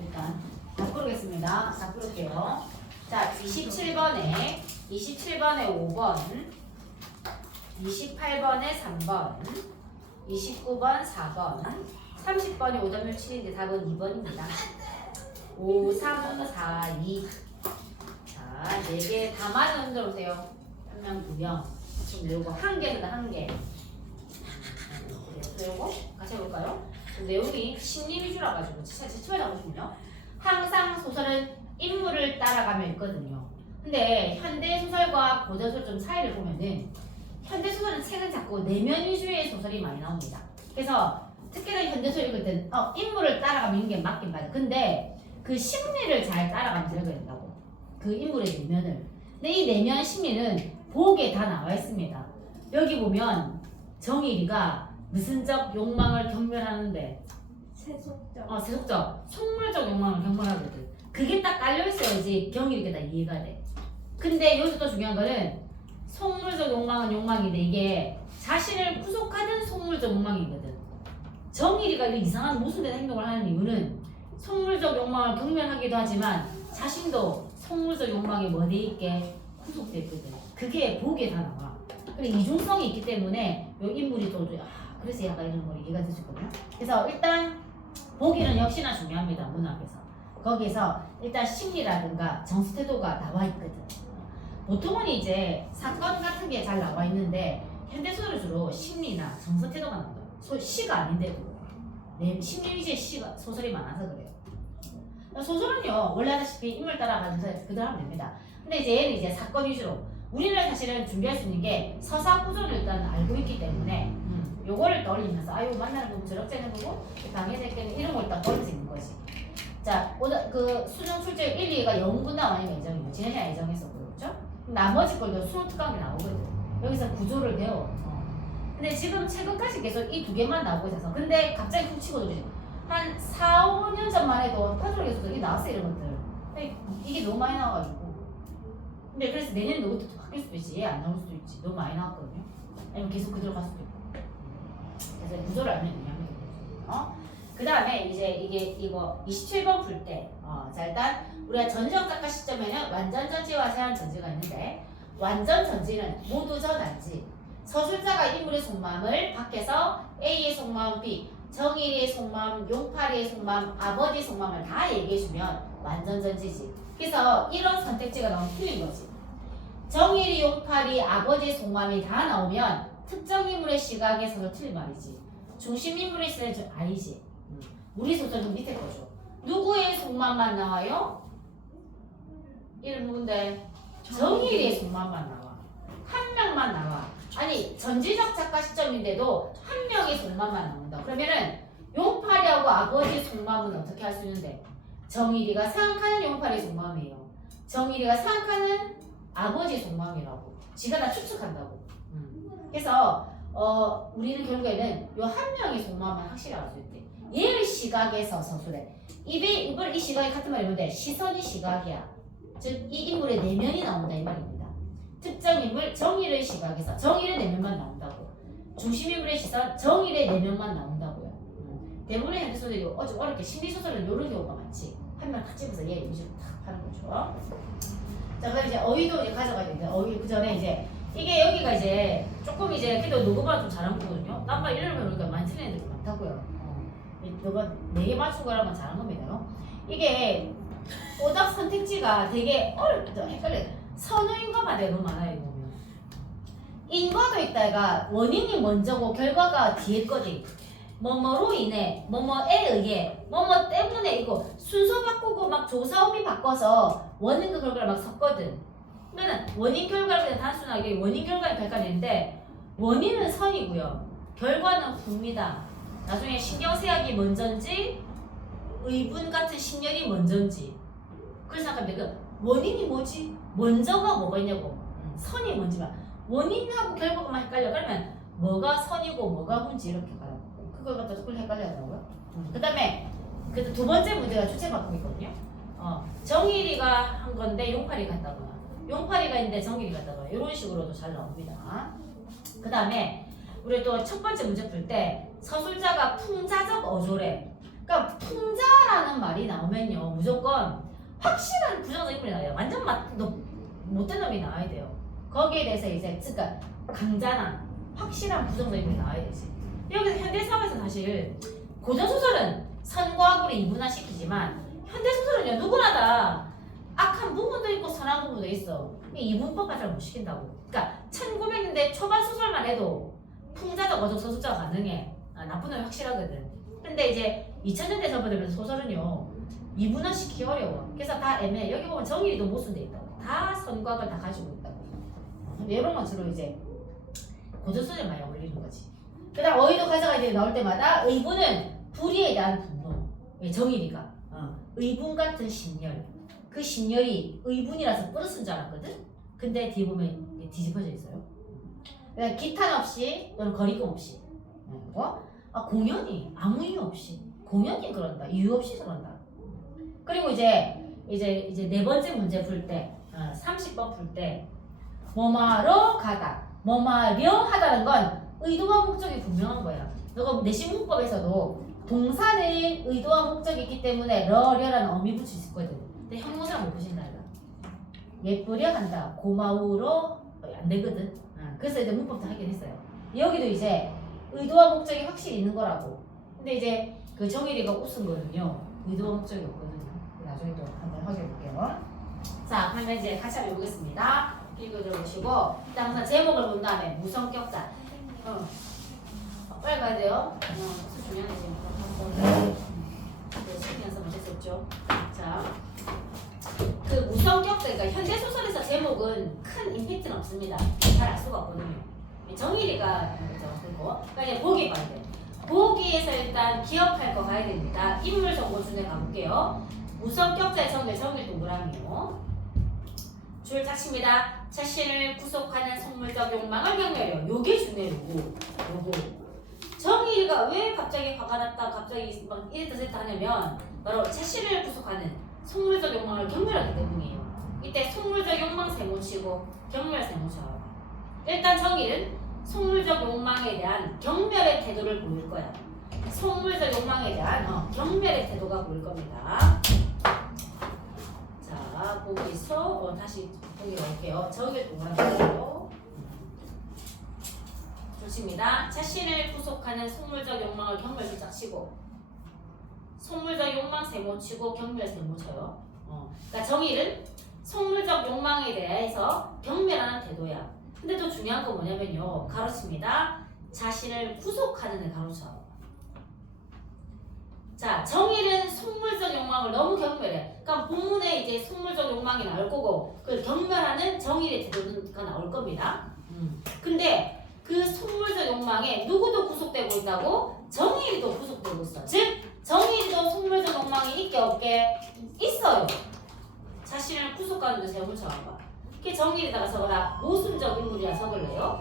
일단 다 부르겠습니다. 다 부를게요. 자, 27번에 5번, 28번에 3번, 29번 4번, 30번이 5점율 7인데 답은 2번입니다. 5, 3, 4, 2. 자, 4개 다 맞은 흔들어 오세요. 1명, 2명. 지금 요거 한 개입니다. 한 개. 요거 같이 해볼까요? 내용이 심리 위주라 가지고 처음에 나오시면요. 항상 소설은 인물을 따라가며 있거든요. 근데 현대 소설과 고전 소설 좀 차이를 보면은 현대 소설은 책은 자꾸 내면 위주의 소설이 많이 나옵니다. 그래서 특히나 현대 소설 읽을 때는 인물을 따라가면 있는 게 맞긴 맞아요. 근데 그 심리를 잘 따라가면서 읽어야 된다고. 그 인물의 내면을. 근데 이 내면 심리는 복에 다 나와 있습니다. 여기 보면 정일이가 무슨적 욕망을 경멸하는데 세속적, 속물적 욕망을 경멸하거든. 그게 딱 깔려있어야지 경일이게 다 이해가 돼. 근데 여기서 또 중요한 거는 속물적 욕망은 욕망인데 이게 자신을 구속하는 속물적 욕망이거든. 정일이가 이런 이상한 모순된 행동을 하는 이유는 속물적 욕망을 경멸하기도 하지만 자신도 속물적 욕망에 뭐돼 있게 구속돼 있거든. 그게 복에 다 나와. 그리고 이중성이 있기 때문에 요 인물이 또 그래서 약간 이런 거 이해가 되셨거든요. 그래서 일단 보기는 역시나 중요합니다. 문학에서. 거기서 일단 심리라든가 정서 태도가 나와 있거든. 보통은 이제 사건 같은 게 잘 나와 있는데 현대소설은 주로 심리나 정서 태도가 나와요. 시가 아닌데도 심리 위주의 소설이 많아서 그래요. 소설은요 원래 하다시피 인물 따라가면서 그대로 하면 됩니다. 근데 이제 얘는 이제 사건 위주로 우리는 사실은 준비할 수 있는 게 서사 구조를 일단 알고 있기 때문에 요거를 떠올리면서 아유 만나는 부분 저렇게는 거고 당의 새끼는 이런 걸 일단 떠올릴 수 있는 거지. 자, 그 수능 출제 1, 2가 영분 나와있는 예정이고 지난 시간 예정했었고 그렇죠? 나머지 걸도 수능 특강이 나오거든. 여기서 구조를 배워. 근데 지금 최근까지 계속 이 두 개만 나오고 있어서 근데 갑자기 훅 치고 들어오지. 한 4, 5년 전만 해도 파트롤에서도 이게 나왔어 이런 것들. 근데 이게 너무 많이 나와가지고 근데 그래서 내년에 이것도 바뀔 수도 있지 안 나올 수도 있지. 너무 많이 나왔거든요. 아니면 계속 그대로 갈 수도 있고. 그래서 구조를 알면 되냐면 그 다음에 이제 이거 27번 풀 때 자 일단 우리가 전지적 작가 시점에는 완전 전지와 제한 전지가 있는데 완전 전지는 모두 전알지 서술자가 인물의 속마음을 밖에서 A의 속마음 B 정일이의 속마음 용팔이의 속마음 아버지의 속마음을 다 얘기해주면 완전 전지지. 그래서 이런 선택지가 너무 틀린 거지. 정일이 용팔이 아버지의 속마음이 다 나오면 특정 인물의 시각에서도 틀린 말이지. 중심 인물의 시각은 아니지. 우리 소설은 밑에 거죠. 누구의 속마음만 나와요? 이름 누군데? 정일이의 속마음만 나와. 한 명만 나와. 아니 전지적 작가 시점인데도 한 명의 속마음만 나온다. 그러면은 용팔이하고 아버지의 속마음은 어떻게 할 수 있는데? 정일이가 생각하는 용팔이의 속마음이에요. 정일이가 생각하는 아버지의 속마음이라고. 지가 다 추측한다고. 그래서 우리는 결국에는 요 한 명의 속마음만 확실히 알 수 있대. 얘의 시각에서 서술해. 이번 이 시각이 같은 말이 뭔데? 시선이 시각이야. 즉 이 인물의 내면이 나온다 이 말입니다. 특정 인물 정일의 시각에서 정일의 내면만 나온다고. 중심 인물의 시선 정일의 내면만 나온다고요. 대부분의 현대 소설이 어렵게 심리 소설은 이런 경우가 많지. 한 명 탁 집어서 얘 위주로 탁 하는 거죠. 자 그럼 이제 어휘도 이제 가져가야 되는데 어휘 그 전에 이제 이게 여기가 이제 조금 이제 그래도 녹음만 좀 잘한 거거든요. 남바 이러면 우리가 많이 틀리는 애들이 많다고요. 너가 4개 맞추고 그러면 잘한 겁니다. 이게 오답 선택지가 되게 어렵다. 헷갈려. 선어인과가 너무 많아요. 이거 보면. 인과도 있다. 얘가 원인이 먼저고 결과가 뒤에 거지. 뭐뭐로 인해, 뭐뭐에 의해, 뭐뭐 때문에 이거 순서 바꾸고 막 조사오미 바꿔서 원인과 결과를 막 섞거든. 그러면 원인 결과를 그냥 단순하게 원인 결과를 발간했는데 원인은 선이고요. 결과는 후입니다. 나중에 신경쇠약이 먼저인지 의분 같은 신열이 먼저인지 그걸 생각하면 그 원인이 뭐지? 먼저가 뭐가 있냐고 선이 뭔지만 원인하고 결과만 헷갈려. 그러면 뭐가 선이고 뭐가 후인지 이렇게 가요. 그걸 갖다 그걸 헷갈려하더라고요. 그 다음에 그 두 번째 문제가 주체 바꿈이거든요. 정일이가 한 건데 용팔이가 했다거나 용팔이가 있는데 정일이가 했다거나 이런 식으로도 잘 나옵니다. 그 다음에 우리 또 첫 번째 문제 풀 때 서술자가 풍자적 어조래. 그러니까 풍자라는 이상한 말이 나오면요 무조건 확실한 부정적 인물이 나와요. 완전 못된 놈이 나와야 돼요. 거기에 대해서 이제 그러니까 강자나 확실한 부정적 인물이 나와야 되지. 여기서 현대사회에서 사실 고전소설은 선과 악으로 이분화시키지만 현대소설은요 누구나 다 악한 부분도 있고 선한 부분도 있어. 이 이분법만 잘 못 시킨다고. 그러니까 1900년대 초반 소설만 해도 풍자적 어적 서술자가 가능해. 나쁜 놈이 확실하거든. 근데 이제 2000년대 접어들면서 소설은요 이분화시키기 어려워. 그래서 다 애매해. 여기 보면 정의리도 못 쓴 데 있다고. 다 선과 악을 다 가지고 있다고. 이런 건 주로 이제 고전소설 많이 어울리는 거지. 그 다음 어휘도 가져가야 나올 때마다 의분은 불의에 대한 분노. 정의리가 의분 같은 신열. 그 신열이 의분이라서 뿌려쓴 줄 알았거든? 근데 뒤에 보면 뒤집어져 있어요. 기탄 없이 또는 거리낌 없이. 공연이 아무 이유 없이. 공연이 그런다. 이유 없이 그런다. 그리고 이제 네 번째 문제 풀 때, 30번 풀 때, 뭐뭐하러 가다, 뭐뭐하려 하다는 건 의도와 목적이 분명한 거야. 너가 내신 문법에서도 동사는 의도와 목적이 있기 때문에 러려라는 어미 붙일 수 있거든. 근데 형용사 못 붙인다 이거. 예쁘려 한다, 고마우러 안 되거든. 그래서 이제 문법도 하긴 했어요. 여기도 이제 의도와 목적이 확실히 있는 거라고. 근데 이제 그 정일이가 웃은 거는요 의도와 목적이 없거든요. 나중에 또 한번 확인해 볼게요. 자, 그러면 이제 같이 한번 해보겠습니다. 읽어 들어보시고 일단 우선 제목을 본 다음에 무성격자. 빨리 가야 돼요. 무슨 중요한 지금 신경 연습 못할 수 없죠. 자, 그 무성격자, 그러니까 현대 소설에서 제목은 큰 임팩트는 없습니다. 잘 알 수가 없거든요. 정일이가 그거. 그러니까 이제 보기 봐야 돼. 보기에서 일단 기억할 거 가야 됩니다. 인물 정보 중에 가볼게요. 무성격자의 정일 동그라미요. 줄 짝칩니다. 자신을 구속하는 속물적 욕망을 경멸해요. 요게 중요해요. 요거. 정의가 왜 갑자기 화가 났다, 갑자기 막 이랬다 저랬다 하냐면 바로 자신을 구속하는 속물적 욕망을 경멸하기 때문이에요. 이때 속물적 욕망 세모치고 경멸 세모쳐요. 일단 정의는 속물적 욕망에 대한 경멸의 태도를 보일 거야. 속물적 욕망에 대한 경멸의 태도가 보일 겁니다. 자, 거기서 다시 보기 올게요. 저기를 동그라미로 좋습니다. 자신을 구속하는 속물적 욕망을 경멸 짝치고 속물적 욕망 세모치고 경멸 세모쳐요. 그러니까 정의는 속물적 욕망에 대해서 경멸하는 태도야. 근데 또 중요한 건 뭐냐면요. 가로칩니다. 자신을 구속하는 데 가로쳐. 자, 정의는 속물적 욕망을 너무 경멸해. 그러니까 본문에 이제 속물적 욕망이 나올 거고 그걸 경멸하는 정의의 태도가 나올 겁니다. 근데 그 속물적 욕망에 누구도 구속되고 있다고? 정의도 구속되고 있어. 즉 정의도 속물적 욕망이 있게 없게 있어요. 자신을 구속하는 데 세움을 쳐봐. 이렇게 정의에다가 적어라. 모순적 인물이라 적을래요.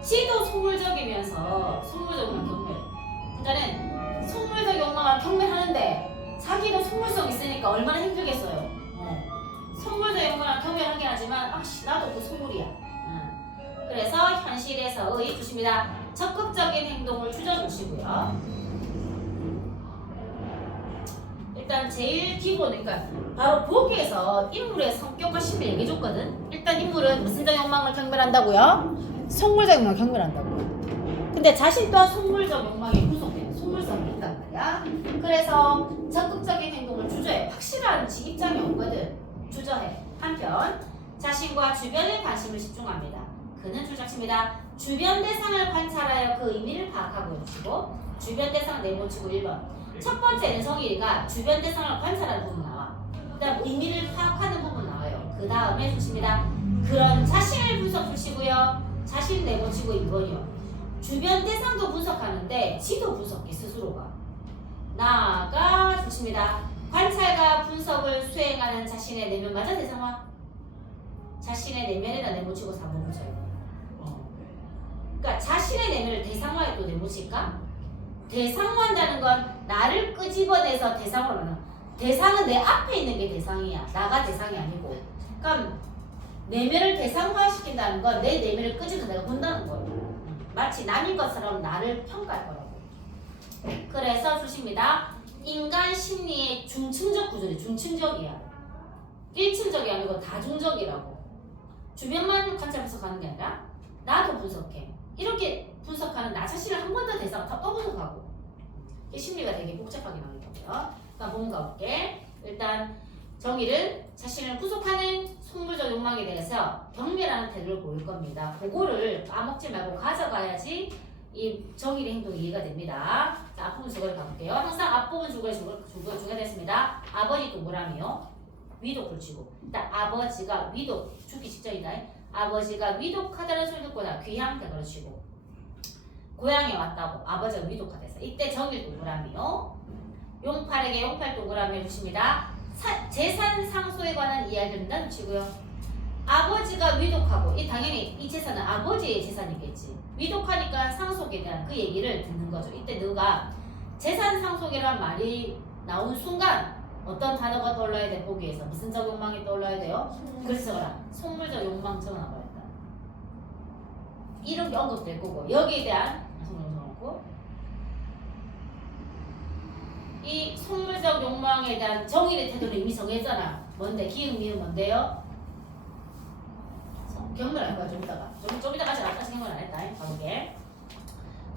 지도 속물적이면서 속물적 욕망 경멸. 그러니까는 속물적 욕망을 경멸하는데 자기도 속물성 있으니까 얼마나 힘들겠어요. 속물적 욕망을 경멸하긴 하지만 나도 그 속물이야. 그래서 현실에서의 주십니다. 적극적인 행동을 추져주시고요. 일단 제일 기본, 그러니까 바로 보기에서 인물의 성격과 심을 얘기해줬거든. 일단 인물은 무슨적 욕망을 경멸한다고요? 속물적 욕망을 경멸한다고요. 근데 자신 또한 속물적 욕망에 구속돼요. 속물성이 있단 말이야. 그래서 적극적인 행동을 주저해. 확실한 지 입장이 없거든. 주저해. 한편 자신과 주변에 관심을 집중합니다. 그는 줄잡습니다. 주변 대상을 관찰하여 그 의미를 파악하고 있고 주변 대상을 내모치고 1번. 첫 번째는 정의가 주변 대상을 관찰하는 부분 나와. 그 다음 의미를 파악하는 부분 나와요. 그 다음에 주십니다. 그런 자신을 분석 주시고요. 자신 내모치고 2번이요. 주변 대상도 분석하는데 지도 분석해 스스로가. 나아가 주십니다. 관찰과 분석을 수행하는 자신의 내면 맞아 대상화? 자신의 내면에다 내모치고 4번 붙여요. 그러니까 자신의 내면을 대상화에 또 내모칠까? 대상화한다는 건 나를 끄집어내서 대상으로 하는. 대상은 내 앞에 있는 게 대상이야. 나가 대상이 아니고. 그럼 내면을 대상화시킨다는 건 내 내면을 끄집어서 내가 본다는 거예요. 마치 남인 것처럼 나를 평가할 거라고. 그래서 주십니다. 인간 심리의 중층적 구조는 중층적이야. 1층적이 아니고 다중적이라고. 주변만 관찰 분석하는 게 아니라 나도 분석해. 이렇게 분석하는 나 자신을 한 번 더 대상 또 분석하고. 이 심리가 되게 복잡하게 나오는 거고요. 그러니까 뭔가 볼게. 일단 정의는 자신을 구속하는 속물적 욕망에 대해서 경멸하는 태도를 보일 겁니다. 그거를 까먹지 말고 가져가야지 이 정의의 행동이 이해가 됩니다. 자, 앞부분 주거를 가볼게요. 항상 앞부분 주거에 주가 됐습니다. 아버지 동그라미요. 위독 불치고. 일단 아버지가 위독, 죽기 직전이다. 아버지가 위독하다는 소리 듣고나 귀향 대가로 치고. 고향에 왔다고 아버지가 위독하대서. 이때 정의 동그라미요. 용팔에게 용팔 동그라미 해주십니다. 재산 상속에 관한 이야기를 남치고요. 아버지가 위독하고 이 당연히 이 재산은 아버지의 재산이겠지. 위독하니까 상속에 대한 그 얘기를 듣는 거죠. 이때 너가 재산 상속이라는 말이 나온 순간 어떤 단어가 떠올라야 돼? 보기에서 무슨 적 욕망이 떠올라야 돼요? 그래서 적어라. 속물적 욕망 적어놔버렸다. 이런 게 언급될 거고 여기에 대한 적어놓고 이 속물적 욕망에 대한 정의의 태도를 이미 정했잖아. 뭔데? 기흥 미은 뭔데요? 경멸할 거야. 좀 이따가 좀 이따가 아직 경멸 안 했다. 가보게.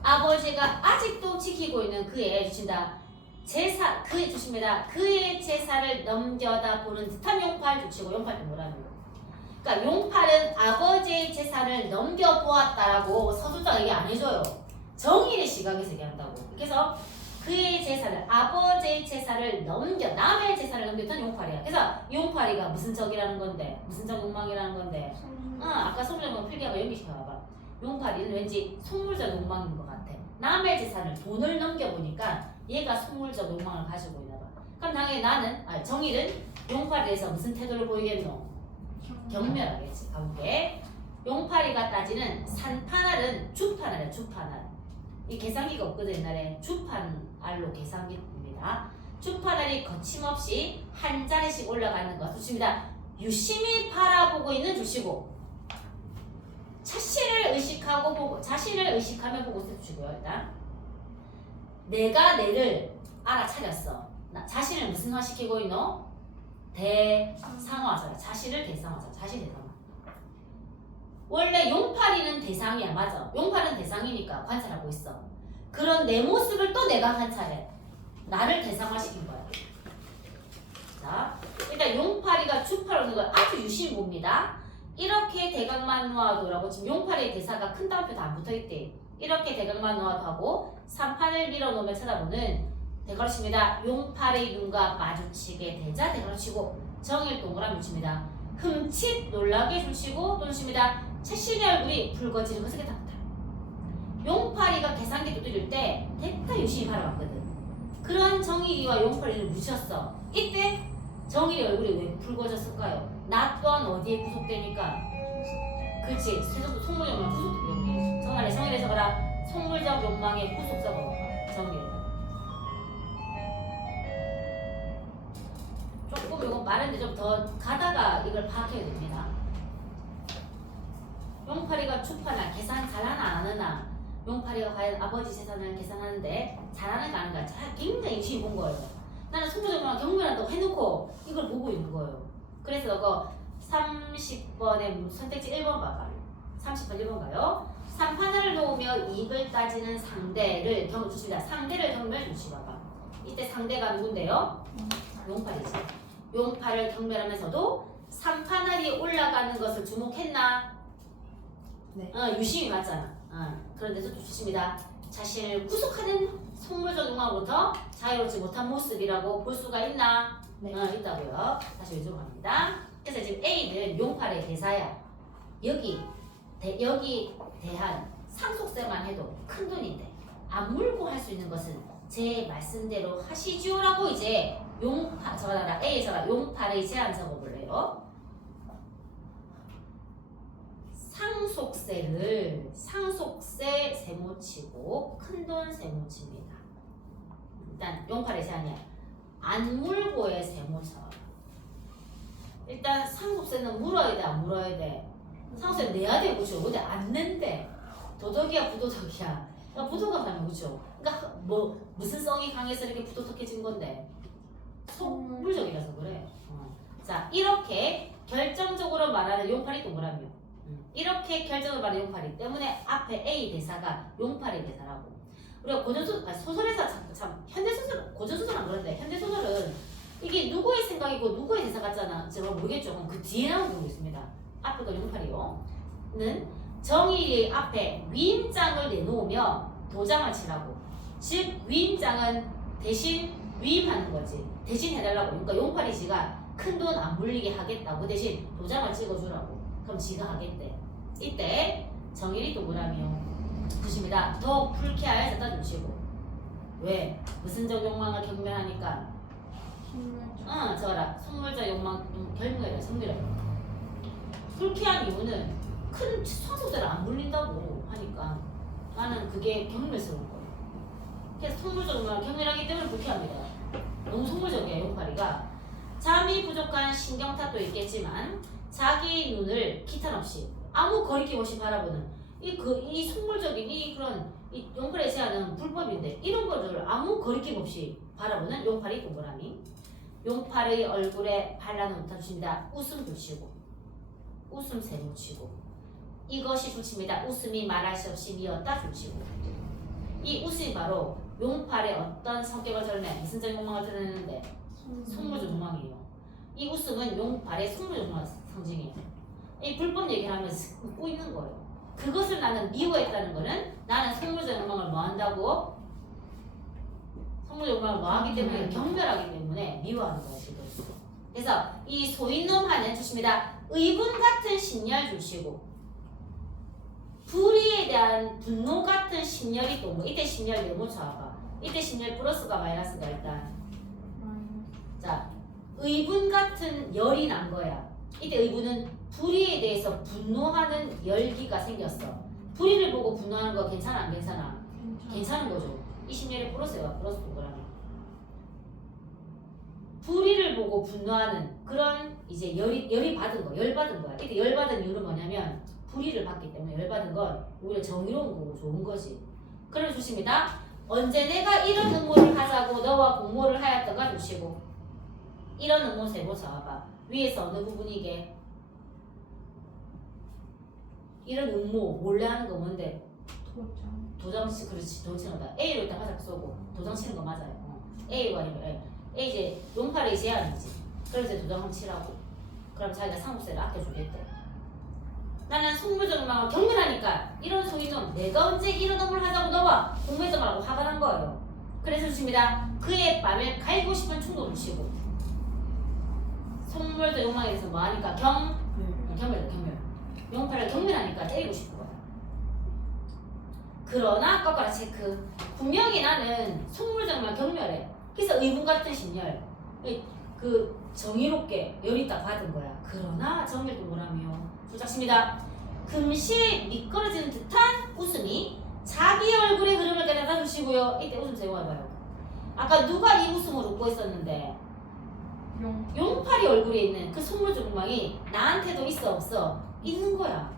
아버지가 아직도 지키고 있는 그의 주신다. 제사 그의 주십니다. 그의 제사를 넘겨다 보는 듯한 용팔 주치고 용팔도 뭐라는 거. 그러니까 용팔은 아버지의 제사를 넘겨보았다라고 서술자가 얘기 안 해줘요. 정의의 시각에서 얘기한다고. 그래서 그의 제사를 아버지의 제사를 남의 제사를 넘겼던 용팔이야. 그래서 용팔이가 무슨 적이라는 건데 무슨 적 욕망이라는 건데. 아까 속물적 필기하고 연기시켜봐봐. 용팔이는 왠지 속물적 욕망인 것 같아. 남의 재산을 돈을 넘겨보니까 얘가 속물적 욕망을 가지고 있나 봐. 그럼 당연히 나는 정일은 용팔에 대해서 무슨 태도를 보이겠노? 경멸하겠지. 가볼게. 용팔이가 따지는 산판알은 주판알이야. 주판알. 이 계산기가 없거든. 옛날에 주판알로 계산기입니다. 주판알이 거침없이 한 자리씩 올라가는 것 좋습니다. 유심히 바라보고 있는 주시고 자신을 의식하고 보고 자신을 의식하며 보고 있을 주시고요. 일단 내가 내를 알아차렸어. 나 자신을 무슨 화시키고 있노? 대상화잖아. 자신을 대상화잖아. 자신 대상화. 원래 용팔이는 대상이야. 맞아. 용팔은 대상이니까 관찰하고 있어. 그런 내 모습을 또 내가 관찰해. 나를 대상화시킨 거야. 자, 일단 용팔이가 주팔 오는 걸 아주 유심히 봅니다. 이렇게 대각만 놓아도라고 지금 용팔이의 대사가 큰 따옴표 다 안 붙어있대. 이렇게 대각만 놓아도 하고 3판을 밀어놓으면 쳐다보는 대가로칩니다. 용팔의 눈과 마주치게 되자 대가로치고 정일 동그라미 칩니다. 흠칫 놀라게 주시고 또 주십니다. 자신의 얼굴이 붉어지는 것을 깨닫다. 용팔이가 계산기 두드릴 때 대가 유심히 바라봤거든. 그런 정일이와 용팔이를 묻혔어. 이때 정일의 얼굴이 왜 붉어졌을까요? 나 또한 어디에 구속되니까? 그렇지. 속물적 욕망 구속되기 때문에. 정말에 정일에 적어라. 속물적 욕망의 구속사고 정일. 조금 이거 말했는데 좀 더 가다가 이걸 파악해야 됩니다. 용팔이가 주파나 계산 잘하나 안 하나? 용팔이가 과연 아버지 재산을 계산하는데 잘하는가 안 하는가? 굉장히 유심히 본 거예요. 나는 속물적 욕망 경멸한다고 해놓고 이걸 보고 있는 거예요. 그래서 너가 30번에 선택지 1번 봐봐. 30번 1번 가요. 3판을 놓으며 이익을 따지는 상대를 주십니다. 상대를 경멸 주시봐봐. 이때 상대가 누군데요? 용팔이지. 용팔을 경멸하면서도 3판알이 올라가는 것을 주목했나? 네. 유심히 봤잖아. 그런데도 주십니다. 자신을 구속하는 속물적 욕망으로부터 자유롭지 못한 모습이라고 볼 수가 있나? 네. 있다고요. 다시 왼쪽으로 갑니다. 그래서 지금 A는 용팔의 대사야. 여기 대한 상속세만 해도 큰 돈인데 안 물고 할 수 있는 것은 제 말씀대로 하시지요라고 이제 저거라 A에서 용팔의 제안 적어볼래요. 상속세 세모치고 큰돈 세모칩니다. 일단 용팔의 제안이야. 안 물고의 세모쳐. 일단 상속세는 물어야 돼, 안 물어야 돼? 상속세 내야 돼, 그죠? 근데 안 낸대. 도덕이야, 부도덕이야? 부도덕 하면 그죠? 그러니까 뭐 무슨 성이 강해서 이렇게 부도덕해진 건데 속물적이라서 그래. 자, 이렇게 결정적으로 말하는 용팔이 동그라미요. 이렇게 결정을 말하는 용팔이 때문에 앞에 A 대사가 용팔이 대사라고. 우리가 소설에서 참 현대소설, 고전소설은 그런데 현대소설은 이게 누구의 생각이고 누구의 대사 같잖아. 제가 모르겠죠. 그 뒤에 나온 부분이 있습니다. 앞에 거 용팔이요. 는 정의 앞에 위임장을 내놓으며 도장을 치라고. 즉 위임장은 대신 위임하는 거지. 대신 해달라고. 그러니까 용팔이 지가 큰 돈 안 물리게 하겠다고 대신 도장을 찍어주라고. 그럼 지가 하겠대. 이때 정일이 동그라미요. 보십니다. 더욱 불쾌하여 갖다 주시고. 왜? 무슨 적 욕망을 경멸하니까? 저거라. 속물적 욕망 결멸이야. 성멸이야. 불쾌한 이유는 큰 성소대를 안 물린다고 하니까 나는 그게 경멸스러운 거예요. 그래서 속물적 욕망을 경멸하기 때문에 불쾌합니다. 너무 속물적이에요. 용팔이가. 잠이 부족한 신경탓도 있겠지만 자기 눈을 기탄 없이 아무 거리낌 없이 바라보는 이 속물적인 그런 용팔의 제안은 불법인데 이런 거를 아무 거리낌 없이 바라보는 용팔이 동그라미. 용팔의 얼굴에 발라놓은 붙여주십니다. 웃음 붙이고 웃음 세모 붙이고 이것이 붙입니다. 웃음이 말할 수 없이 미었다 붙이고 이 웃음이 바로 용팔의 어떤 성격을 드러내 무슨 적 욕망을 드러내는데 속물적 욕망이에요. 이 웃음은 용팔의 속물적 욕망 상징이에요. 이 불법 얘기를 하면서 웃고 있는 거예요. 그것을 나는 미워했다는 거는 나는 속물적 욕망을 뭐한다고? 속물적 욕망을 뭐하기 때문에 경멸하기 때문에 미워하는 거예요. 지금. 그래서 이 소인놈하는 주십니다. 의분 같은 신열 주시고 불의에 대한 분노 같은 신열이 또 뭐 이때 신열 네모 쳐봐. 이때 신열 플러스가 마이너스가 일단 자 의분 같은 열이 난 거야. 이때 의분은 불의에 대해서 분노하는 열기가 생겼어. 불의를 보고 분노하는 거 괜찮아 안 괜찮아? 괜찮은 거죠. 이 신열이 플러스야. 플러스 동그라미. 불의를 보고 분노하는 그런 이제 열이 받은 거, 열 받은 거야. 이때 열 받은 이유는 뭐냐면 불의를 받기 때문에 열 받은 건 오히려 정의로운 거고 좋은 거지. 그럼 주십니다. 언제 내가 이런 응모를 하자고 너와 공모를 하였던가 주시고 이런 응모 세모 잡아봐. 위에서 어느 부분이게? 이런 응모 몰래 하는 거 뭔데? 도장 치 그렇지 도장 치는 거다. A로 일단 화작 쏘고 도장 치는 거 맞아요. A가 아니면 A 이제 용팔의 제안이지. 그래서 도장을 치라고. 그럼 자기가 상속세를 아껴주겠대. 나는 속물적 욕망을 경멸하니까 이런 소리는 내가 언제 이런 업무를 하자고 너와 공부했던 거라고 화가 난 거예요. 그래서 주십니다. 그의 뺨을 갈고 싶은 충동을 주시고 속물적 욕망에 대해서 뭐하니까 경멸 용팔을 경멸하니까 때리고 싶은 거야. 그러나 거꾸로 체크. 분명히 나는 속물적 욕망 경멸해. 그래서 의분 같은 신열 그 정의롭게 열이 딱 받은 거야. 그러나 정멸도 뭐라며 부작습니다. 금시에 미끄러지는 듯한 웃음이 자기 얼굴의 흐름을 깨닫아 주시고요. 이때 웃음 제공해봐요. 아까 누가 이 웃음을 웃고 있었는데 용팔이 얼굴에 있는 그 속물적 욕망이 나한테도 있어 없어? 있는 거야.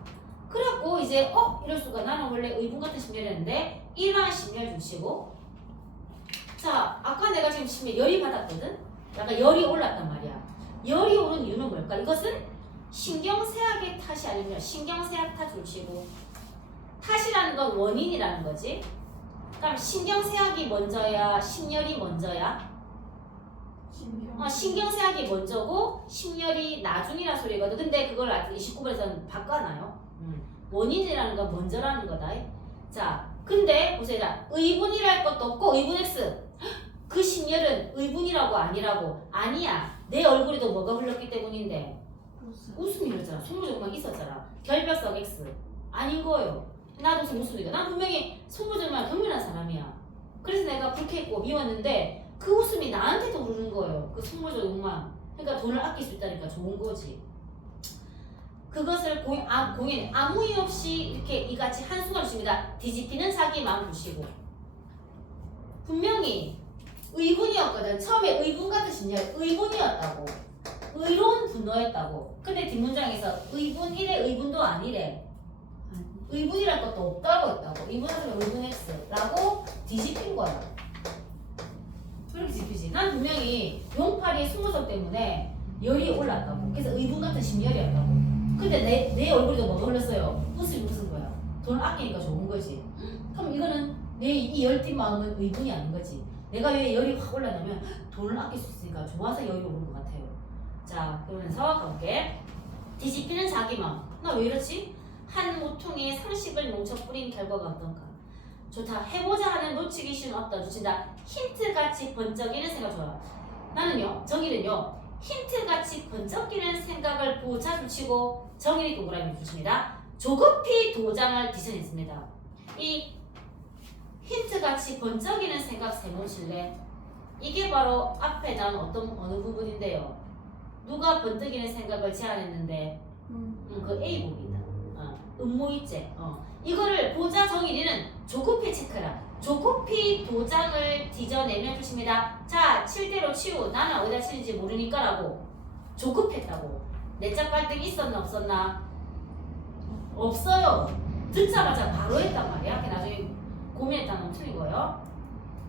그래갖고 이제 이럴 수가 나는 원래 의분 같은 심열이었는데 이러한 심열 주시고 자 아까 내가 지금 심열 열이 받았거든? 약간 열이 올랐단 말이야. 열이 오른 이유는 뭘까? 이것은 신경쇠약의 탓이 아니면 신경쇠약 탓 주시고 탓이라는 건 원인이라는 거지. 그럼 신경쇠약이 먼저야 심열이 먼저야? 신경쇠약이 먼저고 심열이 나중이라 소리거든. 근데 그걸 29번에서는 바꿔놔요. 원인이라는 건 먼저라는 거다. 자, 근데 보세요. 자, 의분이랄 것도 없고 의분 X. 그 심열은 의분이라고 아니라고. 아니야. 내 얼굴에도 뭐가 흘렀기 때문인데. 웃음이 흘렀잖아. 속물적 욕망이 있었잖아. 결벽성 X. 아닌 거예요. 나도 무슨 웃음이다. 난 분명히 속물적 욕망 경멸한 사람이야. 그래서 내가 불쾌했고 미웠는데 그 웃음이 나한테도 흐르는 거예요. 그 속물적 욕망. 그러니까 돈을 아낄 수 있다니까 좋은 거지. 그것을 공연 아무 이유 없이 이렇게 이같이 한순간 주십니다. 뒤집히는 자기 마음 주시고 분명히 의분이었거든. 처음에 의분 같은 신열 의분이었다고. 의로운 분노였다고. 근데 뒷문장에서 의분 1의 의분도 아니래. 의분이랄 것도 없다고 했다고. 의분하면 의분 x라고 뒤집힌 거야. 그렇게 뒤집히지. 난 분명히 용팔이의 승부성 때문에 열이 올랐다고. 그래서 의분 같은 심열이었다고. 근데 내 얼굴에도 뭐가 흘렀어요? 웃음이 웃은 거야. 돈을 아끼니까 좋은 거지. 그럼 이거는 내 이 열띤 마음은 의분이 아닌 거지. 내가 왜 열이 확 올랐냐면 돈을 아낄 수 있으니까 좋아서 열이 오른 것 같아요. 자, 그러면서 가볼게. 뒤집히는 자기 마음. 나 왜 이러지? 한 모퉁이에 상식을 뭉쳐 뿌린 결과가 어떤가? 좋다. 해보자 하는 놓치기 쉬운 어떤 주친다. 힌트같이 번쩍이는 생각 좋아. 나는요, 정일은요, 힌트같이 번쩍이는 생각을 보자 주치고 정일이 동그라미 주십니다. 조급히 도장을 뒤져냈습니다. 이 힌트같이 번쩍이는 생각 세모실래? 이게 바로 앞에 나온 어느 부분인데요. 누가 번뜩이는 생각을 제안했는데 그 A복이다. 음모이제. 이거를 보자 정일이는 조급히 체크라. 조급히 도장을 뒤져내면 주십니다. 자, 칠 대로 치우. 나는 어디다 치는지 모르니까 라고 조급했다고. 내적 갈등 있었나 없었나? 없어요. 듣자마자 바로 했단 말이야. 나중에 고민했다는 건 틀린 거예요.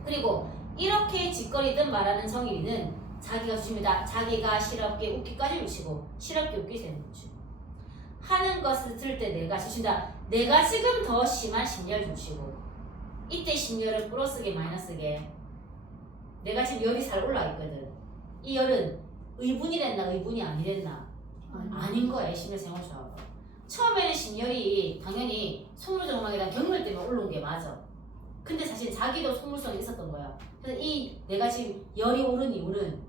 그리고 이렇게 짓거리든 말하는 정일이는 자기가 주십니다. 자기가 실없게 웃기까지 주시고 실없게 웃기세는 주시고 하는 것을 들을 때 내가 주신다. 내가 지금 더 심한 심열 주시고 이때 심열을 플러스게 마이너스게 내가 지금 열이 잘 올라 있거든. 이 열은 의분이 됐나 의분이 아니 됐나? 아닌 거야. 심열 생활수하고 처음에는 심열이 당연히 속물정막이랑 경멸 때문에 올라온 게 맞아. 근데 사실 자기도 속물성이 있었던 거야. 그래서 이 내가 지금 열이 오른 이유는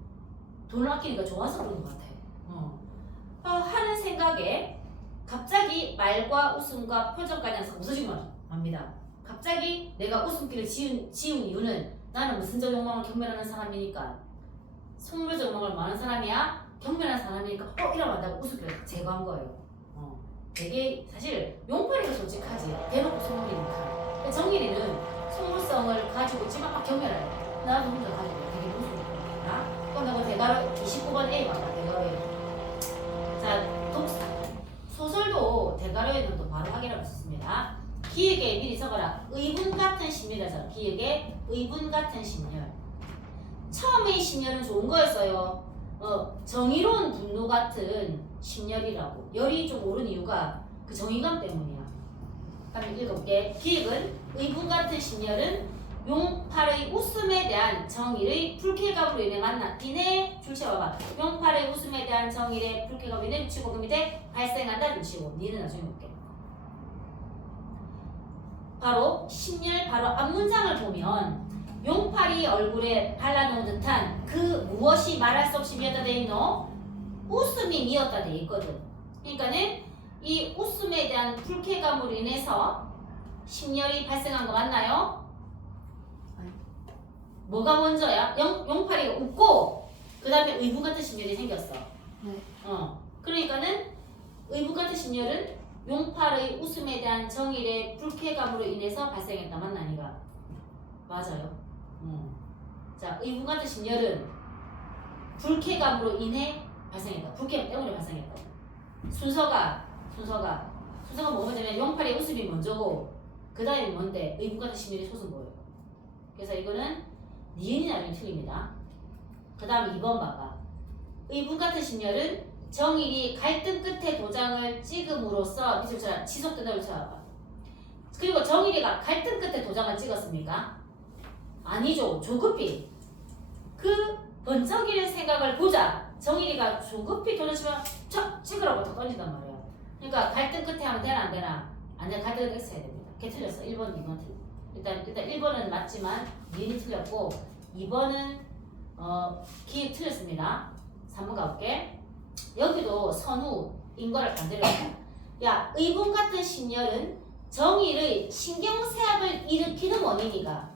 돈을 아끼니까 좋아서 그런 것 같아. 하는 생각에 갑자기 말과 웃음과 표정까지 항상 웃어지기만 합니다. 갑자기 내가 웃음기를 지은 이유는 나는 무슨적 욕망을 경멸하는 사람이니까 속물적 욕망을 많은 사람이야 경멸하는 사람이니까 이러면 안 된다고 웃음기를 제거한 거예요. 되게 사실 용팔이가 솔직하지 대놓고 속물이니까. 정일이는 속물성을 가지고 있지만 막 경멸해. 나도 혼자 가지고 되게 무서운 거야. 그럼 나 대가로 29번 A 봐봐. 대가로 A. 자, 소설도 대가로에는 또 바로 확인할 수 있습니다. 기획에 미리 적어라. 의분 같은 심열이라잖아. 기획에 의분 같은 심열. 처음에 심열은 좋은 거였어요. 정의로운 분노 같은 심열이라고. 열이 좀 오른 이유가 그 정의감 때문이야. 한번 읽어볼게. 기획은 의분 같은 심열은 용팔의 웃음에 대한 정일의 불쾌감으로 인해 줄쳐봐봐. 용팔의 웃음에 대한 정일의 불쾌감으로 인해 줄치고 그 밑에 발생한다 줄치고 니는 나중에 볼게. 바로 심열 바로 앞문장을 보면 용팔이 얼굴에 발라놓은 듯한 그 무엇이 말할 수 없이 미었다 돼 있노? 웃음이 미었다 돼 있거든. 그러니까는 이 웃음에 대한 불쾌감으로 인해서 심열이 발생한 거 맞나요? 뭐가 먼저야? 용팔이가 웃고 그 다음에 의분 같은 심열이 생겼어. 그러니까는 의분 같은 심열은 용팔의 웃음에 대한 정일의 불쾌감으로 인해서 발생했다. 맞나 아니가? 맞아요. 자, 의분 같은 심열은 불쾌감으로 인해 발생했다. 불쾌감 때문에 발생했다. 순서가 뭐냐면 용팔의 웃음이 먼저고 그 다음에 뭔데? 의분 같은 심열이 솟은 거예요. 그래서 이거는 니은이 나중에 틀립니다. 그 다음 2번 봐봐. 의분 같은 심열은 정일이 갈등 끝에 도장을 찍음으로써 지속된다고 쳐봐. 그리고 정일이가 갈등 끝에 도장을 찍었습니까? 아니죠. 조급히 그 번쩍이는 생각을 보자. 정일이가 조급히 도장 치면 촥 찍으라고 더 던진단 말이야. 그러니까 갈등 끝에 하면 되나 안 되나? 안 되나 갈등 끝에 해야 됩니다. 걔 틀렸어. 1번, 2번 틀렸어. 일단 1번은 맞지만 니은이 틀렸고 2번은 기획 틀렸습니다. 3번 가볼게. 여기도 선우인 거를 반대로 했다. 야, 의분 같은 심열은 정일의 신경쇠약을 일으키는 원인이가.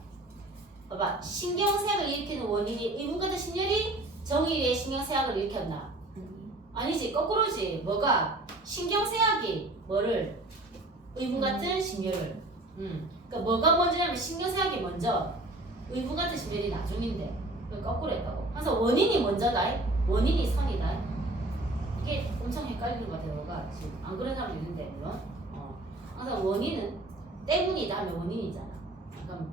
봐봐, 신경쇠약을 일으키는 원인이 의분 같은 심열이 정일의 신경쇠약을 일으켰나? 아니지, 거꾸로지. 뭐가? 신경쇠약이 뭐를? 의분 같은 심열을. 그러니까 뭐가 먼저냐면 신경쇠약이 먼저, 의분 같은 심열이 나중인데 거꾸로 했다고. 그래서 원인이 먼저다. 원인이 선이다. 이게 엄청 헷갈리는 것 같아요. 뭐가 지금 안 그런 사람도 있는데 물론. 항상 원인은 때문이다 하면 원인이잖아. 그럼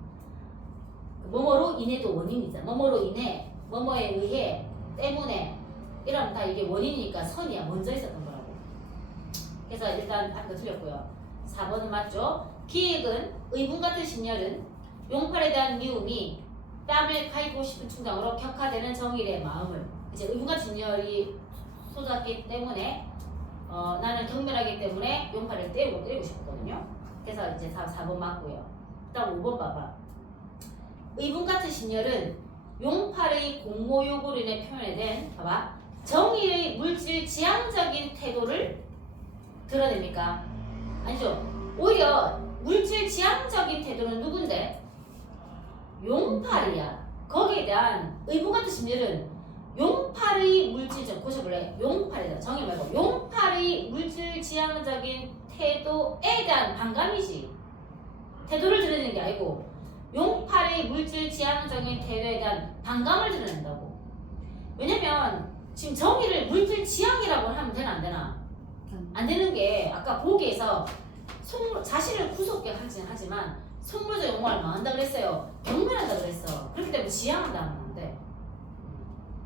뭐뭐로 인해도 원인이잖아. 뭐뭐로 인해, 뭐뭐에 의해, 때문에 이러면 다 이게 원인이니까 선이야. 먼저 있었던 거라고. 그래서 일단 아까 틀렸고요. 4번은 맞죠? 기획은 의분 같은 신열은 용팔에 대한 미움이 뺨을 갈고 싶은 충동으로 격화되는 정일의 마음을 이제 의분 같은 신열이 쏟았기 때문에 나는 경멸하기 때문에 용팔을 때리고 싶었거든요. 그래서 이제 4번 맞고요. 그다음 5번 봐봐. 의분 같은 신열은 용팔의 공모 요구로 인해 표현된 봐봐 정의의 물질 지향적인 태도를 드러냅니까? 아니죠. 오히려 물질 지향적인 태도는 누군데? 용팔이야. 거기에 대한 의분 같은 신열은 용팔의 물질적 고쳐볼래? 용팔이다. 정의 말고 용팔의 물질 지향적인 태도에 대한 반감이지. 태도를 드러내는 게 아니고 용팔의 물질 지향적인 태도에 대한 반감을 드러낸다고. 왜냐면 지금 정의를 물질 지향이라고 하면 되나 안 되나? 안 되는 게 아까 보기에서 자신을 구속게 하긴 하지만 속물적 욕망을 망한다 그랬어요. 경멸한다 그랬어. 그렇기 때문에 지향한다 하면 안 돼.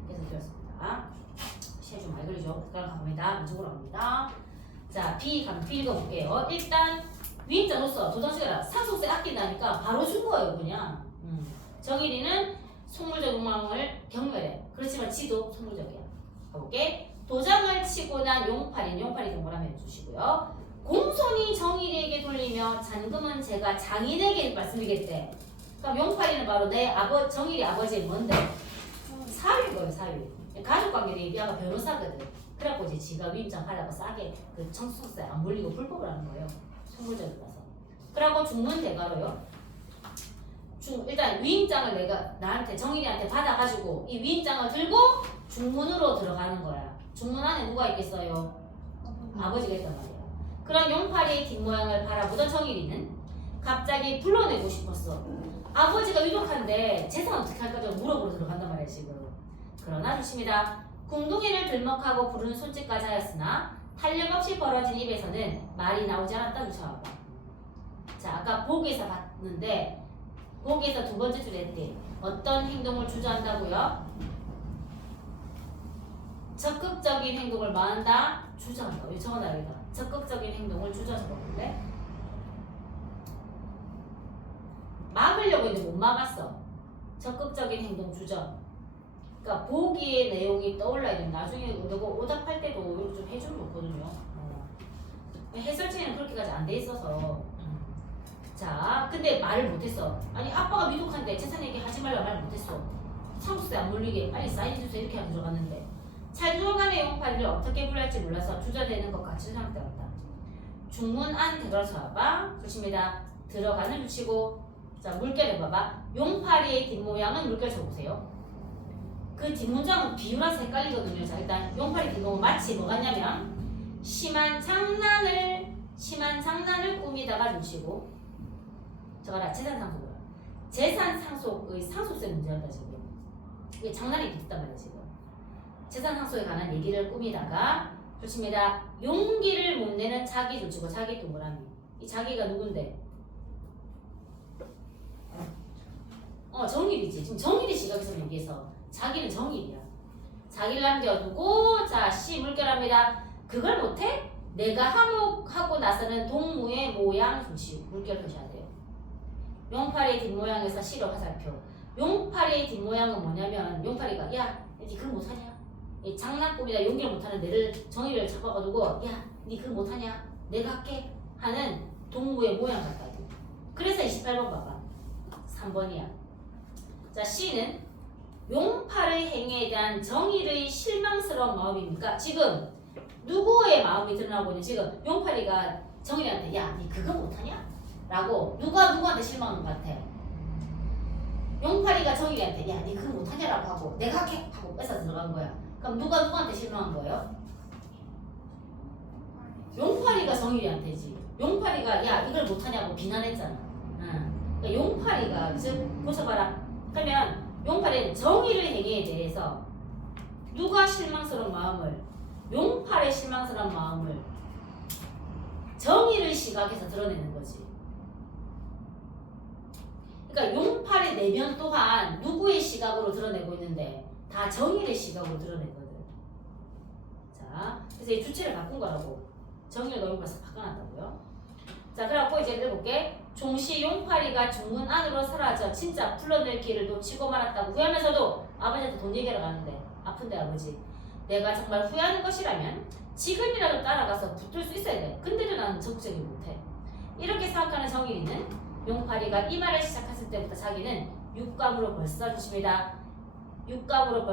그래서 드렸습니다. 시험 좀 많이 걸리죠? 그럼 갑니다. 왼쪽으로 갑니다. 자, B 읽어볼게요. 일단 위임자로서 도장식이라 상속세 아낀다니까 바로 준 거예요, 그냥. 정일이는 속물적 욕망을 경멸해. 그렇지만 지도 속물적이야. 가볼게. 도장을 치고 난 용팔이 동그라미 해주시고요. 공손히 정일이에게 돌리며 잔금은 제가 장인에게 말씀드리겠대. 그럼 용팔이는 바로 내 정일이 아버지의 뭔데? 사위인 거예요, 사위. 가족관계를 얘기하가 변호사거든. 그래갖고 이제 지가 위임장 하다가 싸게 그 청소세 안 물리고 불법을 하는 거예요. 속물적이라서. 그러고 중문 대가로요. 일단 위임장을 내가 나한테 정일이한테 받아가지고 이 위임장을 들고 중문으로 들어가는 거야. 중문 안에 누가 있겠어요? 아버지가 있단 말이야. 그런 용팔이의 뒷모양을 바라보던 정일이는 갑자기 불러내고 싶었어. 아버지가 위독한데 재산 어떻게 할 거죠? 물어보러 들어간단 말이야 지금. 그러나 조심이다. 궁둥이를 들먹하고 부르는 손짓까지 하였으나 탄력 없이 벌어진 입에서는 말이 나오지 않았다. 붙여봐봐. 자, 아까 보기에서 봤는데 보기에서 두 번째 줄에 했대. 어떤 행동을 주저한다고요? 적극적인 행동을 마한다. 주저한다. 여기 적어놔 여기다. 적극적인 행동을 주저해서 보는데 막으려고 했는데 못 막았어. 적극적인 행동 주저. 그러니까 보기의 내용이 떠올라야 돼. 나중에 너가 오답할 때도 이렇게 좀 해주면 좋거든요. 해설책에는 그렇게까지 안 돼 있어서. 자, 근데 말을 못했어. 아니 아빠가 위독한데 재산 얘기 하지 말라고 말 못했어. 상속세 안 물리게 빨리 사인 주세요 이렇게 하고 들어갔는데 찰주간의 용팔이를 어떻게 불러할지 몰라서 주저되는 것 같이 생각되었다. 중문 안 대가로 쳐봐. 조심히다. 들어가는 붙이고 자 물결 해봐봐. 용팔이의 뒷모양은 물결 쳐보세요. 그 뒷문장은 비유라서 헷갈리거든요. 자 일단 용팔이 뒷모양은 마치 뭐 같냐면 심한 장난을 꾸미다가 주시고 저거라 재산 상속을. 재산 상속의 상속세 문제한다 지금. 이게 장난이 비슷단 말이야 지금. 재산 상속에 관한 얘기를 꾸미다가 좋습니다. 용기를 못 내는 자기 조치고 자기 동그라미. 이 자기가 누군데? 정일이지. 지금 정일이 시각에서 얘기해서 자기는 정일이야. 자기를 남겨두고 자 C 물결합니다. 그걸 못해? 내가 항목하고 나서는 동무의 모양 조치 물결 표시해야 돼요. 용팔이의 뒷모양에서 C로 화살표. 용팔이의 뒷모양은 뭐냐면 용팔이가 야 니 그거 못하냐? 이 장난꾸미다 용기를 못하는 내를 정의를 잡아가지고 야 니 그거 못하냐? 내가 할게 하는 동무의 모양 같다. 그래서 28번 봐봐. 3번이야. 자 C는 용팔의 행위에 대한 정의의 실망스러운 마음입니까? 지금 누구의 마음이 드러나고 있는 지금 용팔이가 정의한테 야 니 그거 못하냐? 라고 누가 누구한테 실망한 것 같아? 용팔이가 정의한테 야 니 그거 못하냐라고 하고 내가 할게 하고 뺏어 들어간 거야. 그럼 누가 누구한테 실망한 거예요? 용팔이가 정의한테지. 용팔이가 야 이걸 못하냐고 비난했잖아. 그러니까 용팔이가 즉 고쳐봐라. 그러면 용팔이는 정의의 행위에 대해서 누가 실망스러운 마음을 용팔의 실망스러운 마음을 정의를 시각해서 드러내는 거지. 그러니까 용팔의 내면 또한 누구의 시각으로 드러내고 있는데 다 정의의 시각으로 드러내거든. 자, 그래서 이 주체를 바꾼 거라고. 정의를 너무 바꿔놨다고요. 자, 그래갖고 이제 읽어볼게. 종시 용팔이가 중문 안으로 사라져 진짜 풀러낼 길을 놓치고 말았다고 후회하면서도 아버지한테 돈 얘기하러 가는데 아픈데 아버지 내가 정말 후회하는 것이라면 지금이라도 따라가서 붙을 수 있어야 돼. 근데도 나는 적극적이 못해. 이렇게 생각하는 정일이는 용팔이가 이 말을 시작했을 때부터 자기는 육감으로 벌써 주십니다. 육감으로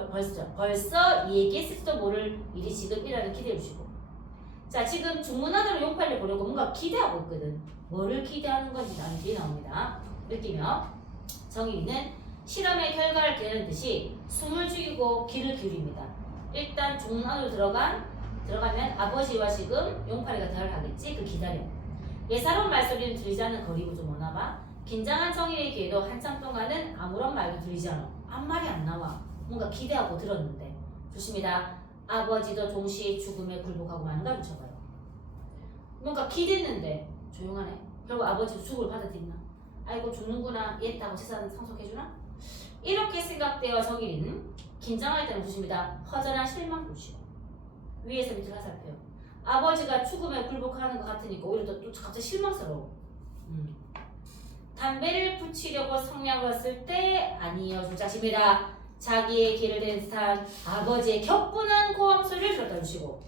벌써 얘기했을지도 모를 일이 지금 이라는 기대를 주고. 자, 지금 중문 안으로 용팔이를 보려고 뭔가 기대하고 있거든. 뭐를 기대하는 건지 나는 뒤에 나옵니다. 느끼며 정일이는 실험의 결과를 기다리는 듯이 숨을 죽이고 귀를 기울입니다. 일단 중문 안으로 들어가면 아버지와 지금 용팔이가 대화를 하겠지. 그 기다려. 예사로운 말소리는 들리지 않는 거리고 좀 오나봐. 긴장한 정일의 귀에도 한참 동안은 아무런 말도 들리지 않아. 아무 말이 안 나와. 뭔가 기대하고 들었는데. 좋습니다. 아버지도 동시에 죽음에 굴복하고 마는가 붙여봐요. 뭔가 기대했는데 조용하네. 결국 아버지도 죽음을 받아들이나? 아이고 죽는구나. 이랬다고 재산 상속해주나? 이렇게 생각되어 정일이는 긴장할 때는 좋습니다. 허전한 실망 불치고 위에서 밑으로 화살표요. 아버지가 죽음에 굴복하는 것 같으니까 오히려 또 갑자기 실망스러워. 담배를 붙이려고 성냥을 쓸 때 아니요 조작입니다. 자기의 길을 댄 듯한 아버지의 격분한 고함 소리를 들었다 주시고.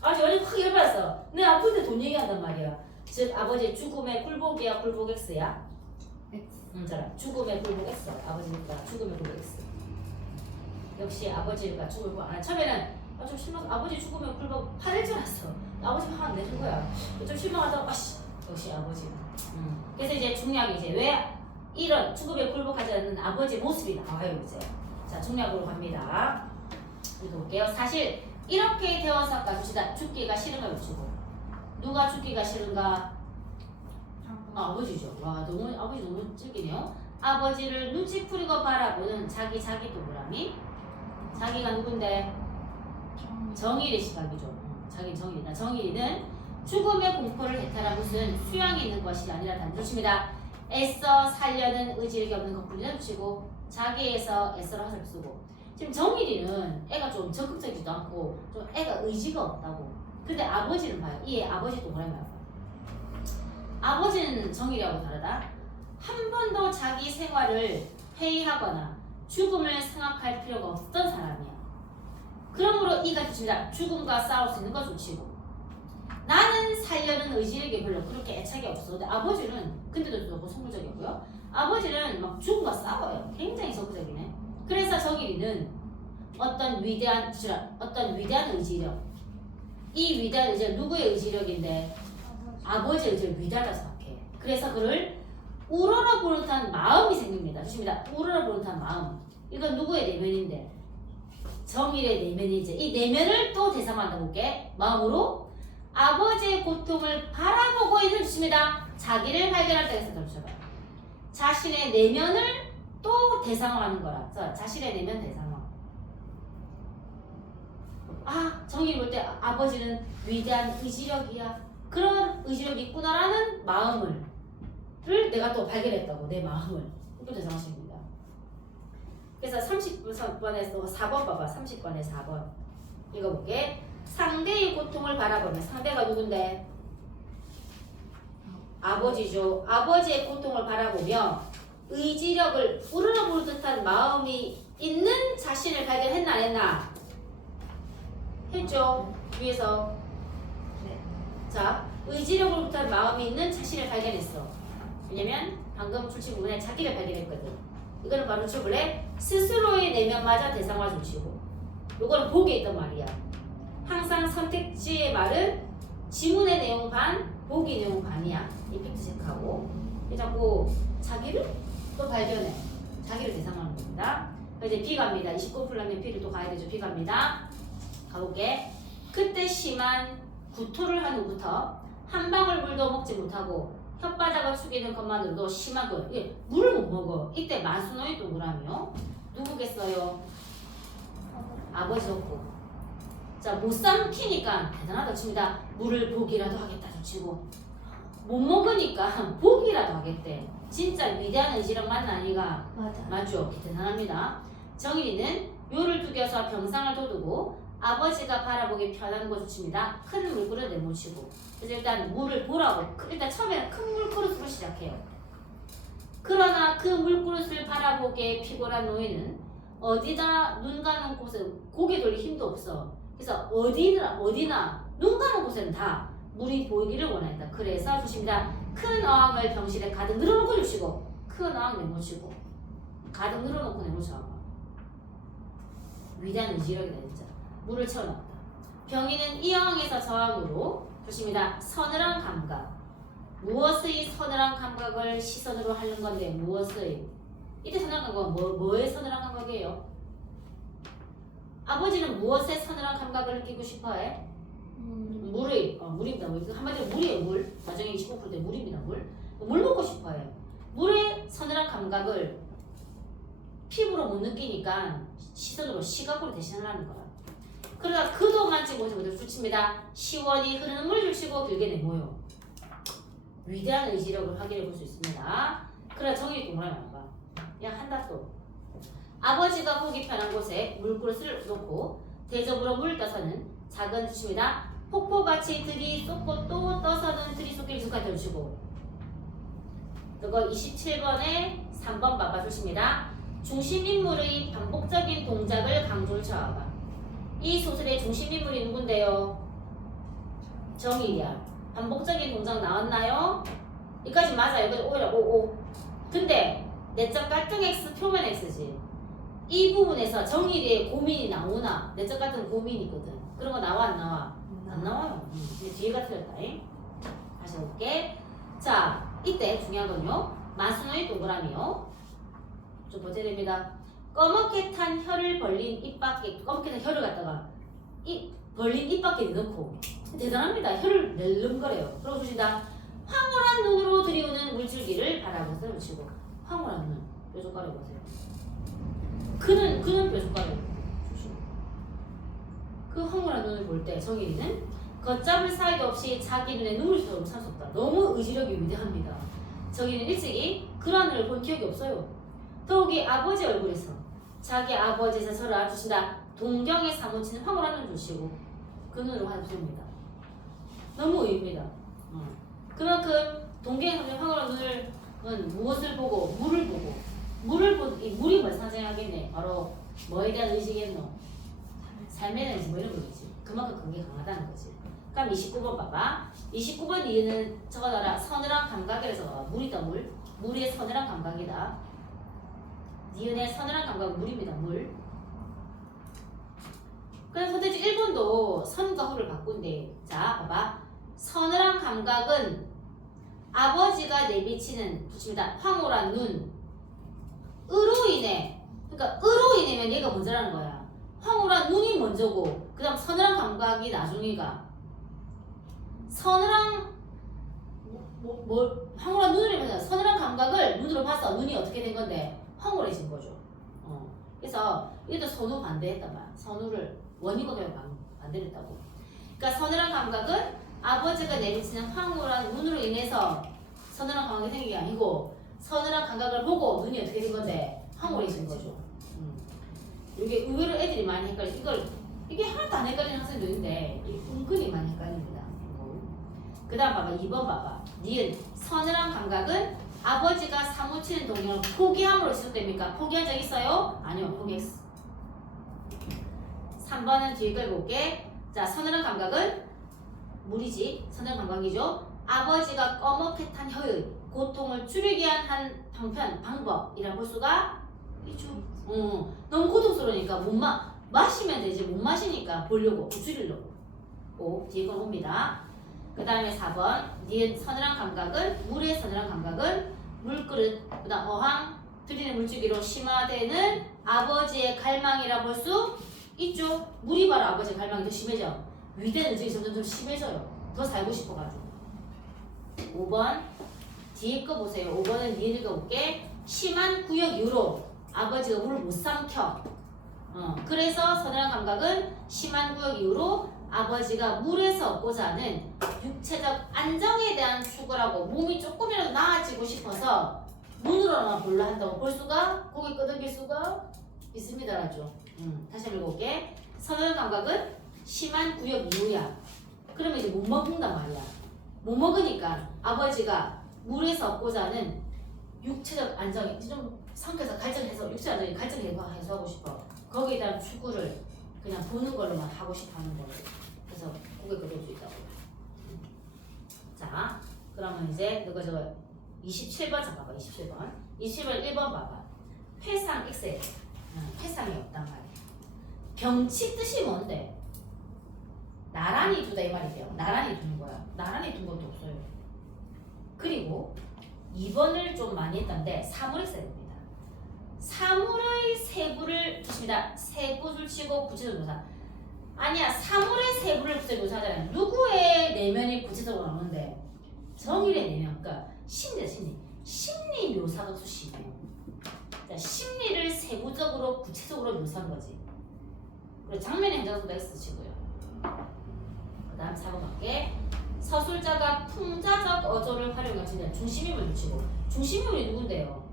아버지 완전 확 열받았어. 내 아픈데 돈 얘기한단 말이야. 즉 아버지의 죽음의 굴복이야 굴복 X야? X. 잘 죽음의 굴복 X. 아버지니까 죽음의 굴복 X. 역시 아버지가 죽음의 굴복. 처음에는 좀 실망. 아버지 죽음의 굴복 화낼 줄 알았어. 아버지 화 안 내는 거야. 좀 실망하다가 아씨 역시 아버지. 그래서 이제 중요하게 이제 왜 이런 죽음에 굴복하지 않는 아버지의 모습이 나와요 이제. 자, 중략으로 갑니다. 읽어볼게요. 사실 이렇게 되어서까지 줍시다. 죽기가 싫은가 외치고. 누가 죽기가 싫은가? 아버지죠. 와, 아버지 너무 찔기네요. 아버지를 눈치 풀이고 바라보는 자기 동그라미. 자기가 누군데? 정일의 시각이죠. 자기는 정일이다. 정일이는 죽음의 공포를 해탈한 것은 수양이 있는 것이 아니라 단조입니다. 애써 살려는 의지력이 없는 것뿐이라 붙이고 자기에서 애써를 화살 쓰고. 지금 정일이는 애가 좀 적극적이지도 않고 좀 애가 의지가 없다고. 근데 아버지는 봐요. 이 아버지 동그라미 봐요. 아버지는 정일이하고 다르다. 한 번도 자기 생활을 회의하거나 죽음을 생각할 필요가 없던 사람이야. 그러므로 이가 좋습니다. 죽음과 싸울 수 있는 거 좋지고. 나는 살려는 의지력이 별로 그렇게 애착이 없어. 근데 아버지는 근데도 너무 선물적이고요. 아버지는 막 죽음과 싸워요. 굉장히 적극적이네. 그래서 정일이는 어떤 위대한 의지력. 이 위대한 의지력 누구의 의지력인데? 아버지의 의지력 위대하다고 생각해. 그래서 그를 우러러보는 듯한 마음이 생깁니다. 좋습니다. 우러러보는 듯한 마음. 이건 누구의 내면인데? 정일의 내면이지. 이 내면을 또 대상화한다 볼게. 마음으로 아버지의 고통을 바라보고 있는 것입니다. 자기를 발견할 때에서 멈춰봐요. 자신의 내면을 또 대상화하는 거라. 그래서 자신의 내면 대상화. 정일이 볼 때 아버지는 위대한 의지력이야. 그런 의지력이 있구나라는 마음을 내가 또 발견했다고. 내 마음을. 또 대상화시킵니다. 그래서 30번에서 4번 봐봐. 30번에 4번. 읽어볼게. 상대의 고통을 바라보면 상대가 누군데? 아버지죠. 아버지의 고통을 바라보며 의지력을 우러러볼 듯한 마음이 있는 자신을 발견했나 안 했나? 했죠. 위에서. 네. 자, 의지력을 듯한 마음이 있는 자신을 발견했어. 왜냐면 방금 출시 부분에 자기를 발견했거든. 이거는 바로 출블의 스스로의 내면마저 대상화 조치고. 이거는 복에 있던 말이야. 항상 선택지의 말은 지문의 내용 반, 보기 내용 반이야. 이펙트 체크하고. 자꾸 자기를 또 발견해. 자기를 대상화하는 겁니다. 이제 B 갑니다. 29 풀려면 B를 또 가야 되죠. B 갑니다. 가볼게. 그때 심한 구토를 한 후부터 한 방울 물도 먹지 못하고 혓바닥을 숙이는 것만으로도 심하고 물을 못 먹어. 이때 만수노의 동그라미요. 누구겠어요? 아버지 없고. 자, 못 삼키니까 대단하다 칩니다. 물을 보기라도 하겠다 치고 못 먹으니까 보기라도 하겠대. 진짜 위대한 의지력 맞나 아니가? 맞아. 맞죠? 대단합니다. 정일이는 요를 두겨서 병상을 돋우고 아버지가 바라보기 편한 곳을 칩니다. 큰 물그릇을 내모시고 그래서 일단 물을 보라고 일단 처음에는 큰 물그릇으로 시작해요. 그러나 그 물그릇을 바라보기에 피곤한 노인은 어디다 눈 가는 곳에 고개 돌릴 힘도 없어. 그래서 어디나 눈 가는 곳에는 다 물이 보이기를 원한다. 그래서 주십니다. 큰 어항을 병실에 가득 늘어놓고 주시고 큰 어항 내모시고 가득 늘어놓고 내모셔. 위대한 의지력이다 진짜. 물을 채워놨다. 병인은 이 어항에서 저항으로 주십니다. 서늘한 감각. 무엇의 서늘한 감각을 시선으로 하는 건데 무엇의? 이때 서늘한 감각은 뭐의 서늘한 감각이에요? 아버지는 무엇의 서늘한 감각을 느끼고 싶어해? 물입니다. 한마디로 물이에요. 물. 나중에 25% 때 물입니다. 물 먹고 싶어해. 물의 서늘한 감각을 피부로 못 느끼니까 시선으로 시각으로 대신하려는 거야. 그러다 그도 만지 못해 붙입니다. 시원히 흐르는 물 주시고 길게 내모요. 위대한 의지력을 확인해 볼 수 있습니다. 그러다 정일이 동그라미 안 봐. 그냥 한다 또. 아버지가 보기 편한 곳에 물그릇을 놓고 대접으로 물 떠서는 작은 주십니다. 폭포같이 들이쏟고 또 떠서는 들이쏟기를 계속하게 해주시고 그리고 27번에 3번 봐봐 주십니다. 중심인물의 반복적인 동작을 강조를 쳐봐. 이 소설의 중심인물이 누군데요? 정일이야. 반복적인 동작 나왔나요? 여기까지 맞아요. 여기까지 O라 O. 근데 내적 갈등 X 표면 X지. 이 부분에서 정일이의 고민이 나오나? 내적 갈등 고민이 있거든. 그런 거 나와 안 나와? 안 나와요. 근데 뒤에가 틀렸다. 다시 볼게. 자, 이때 중요한 건요. 마순의 동그라미요. 좀 버텨야 됩니다. 검게 탄 혀를 벌린 입 밖에 검게 탄 혀를 갖다가 벌린 입 밖에 넣고 대단합니다. 혀를 낼름거려요. 그러고 주신다. 황홀한 눈으로 들이오는 물줄기를 바라보면서 붙이고 황홀한 눈 뾰족 가려보세요. 그는 뾰족 가려 주시고 그 황홀한 눈을 볼 때 정일이는 걷잡을 사이도 없이 자기 눈에 눈물이 쏟아오고 살 수 없다. 너무 의지력이 위대합니다. 정일이는 일찍이 그런 눈을 본 기억이 없어요. 더욱이 아버지 얼굴에서 자기 아버지에서 저를 알아주신다. 동경에 사무치는 황홀한 눈을 주시고 그 눈으로 화답습니다. 너무 의입니다. 그만큼 동경에 사무치는 황홀한 눈을 무엇을 보고 물을 보고 이 물이 뭘 상징하겠네. 바로 뭐에 대한 의지겠노? 삶에 대한 의지 뭐 이런 거겠지. 그만큼 그게 강하다는 거지. 그럼 29번 봐봐. 29번 이유는 적어놔라. 서늘한 감각이라서 물이다 물. 물의 서늘한 감각이다. 니은의 서늘한 감각은 물입니다. 물. 그럼 선택지 1번도 선과 후를 바꾼대. 자 봐봐. 서늘한 감각은 아버지가 내비치는 붙입니다. 황홀한 눈. 으로 인해. 그러니까 으로 인해면 얘가 먼저라는 거야. 황홀한 눈이 먼저고 그 다음 서늘한 감각이 나중이가. 서늘한 황홀한 눈을 보면 서늘한 감각을 눈으로 봐서 눈이 어떻게 된 건데 황홀해진 거죠. 그래서 이것도 선우 반대했단 말이야. 선우를 원인과 반대를 했다고. 그러니까 서늘한 감각은 아버지가 내비치는 황홀한 눈으로 인해서 서늘한 감각이 생긴 게 아니고 서늘한 감각을 보고 눈이 어떻게 된 건데 황홀해진 거죠. 이게 의외로 애들이 많이 헷갈려. 이게 하나도 안 헷갈리는 학생도 있는데 은근히 많이 헷갈립니다. 그 다음 봐봐. 2번 봐봐. 니은 서늘한 감각은 아버지가 사무치는 동경을 포기함으로 지속됩니까? 포기한 적 있어요? 아니요. 포기했어. 3번은 뒤에 걸 볼게. 자, 서늘한 감각은 물이지. 서늘한 감각이죠. 아버지가 꺼멓게 탄 혀의 고통을 줄이기 위한 한 방법이라고 볼 수가 있죠. 너무 고통스러우니까 마시면 되지. 못 마시니까 보려고 줄이려고. 뒤에 건 옵니다. 그 다음에 4번 니은 서늘한 감각은 물의 서늘한 감각은 물그릇 그 다음 어항 들이는 물줄기로 심화되는 아버지의 갈망이라 볼 수 있죠. 물이 바로 아버지의 갈망이 더 심해져. 위대한 의지가 점점 더 심해져요. 더 살고 싶어가지고. 5번 뒤에 거 보세요. 5번은 니은 읽어볼게. 심한 구역 이후로 아버지가 물을 못 삼켜 그래서 서늘한 감각은 심한 구역 이후로 아버지가 물에서 얻고자 하는 육체적 안정에 대한 추구라고 몸이 조금이라도 나아지고 싶어서 눈으로만 보려 한다고 볼 수가 고개 끄덕일 수가 있습니다라죠. 다시 한번 읽어볼게. 서늘한 감각은 심한 구역 이후야. 그러면 이제 못 먹는단 말이야. 못 먹으니까 아버지가 물에서 얻고자 하는 육체적 안정, 좀 상태에서 갈증해서 육체 안정이 해소하고 싶어. 거기에 대한 추구를 그냥 보는 걸로만 하고 싶어 하는 거예요. 그래서 고개 끄덕일 수 있다고. 자, 그러면 이제 너가 저 27번 잡아봐. 27번 1번 봐봐. 회상 X에 회상이 없단 말이야. 병치 뜻이 뭔데? 나란히 두다 이 말이에요. 나란히 두는 거야. 나란히 둔 것도 없어요. 그리고 2번을 좀 많이 했던데 사물을 써야 됩니다. 사물의 세부를 붙입니다. 세부를 치고 구체적 묘사. 아니야, 사물의 세부를 구체적 묘사하잖아요. 누구의 내면이 구체적으로 나오는데 정일의 내면, 그러니까 심리 묘사가 수시네요. 심리를 세부적으로 구체적으로 묘사한 거지. 그리고 장면의 현장소도 X치고요. 그 다음 4번 갈게. 서술자가 풍자적 어조를 활용하시는 중심인물 붙이고. 중심인물이 누군데요?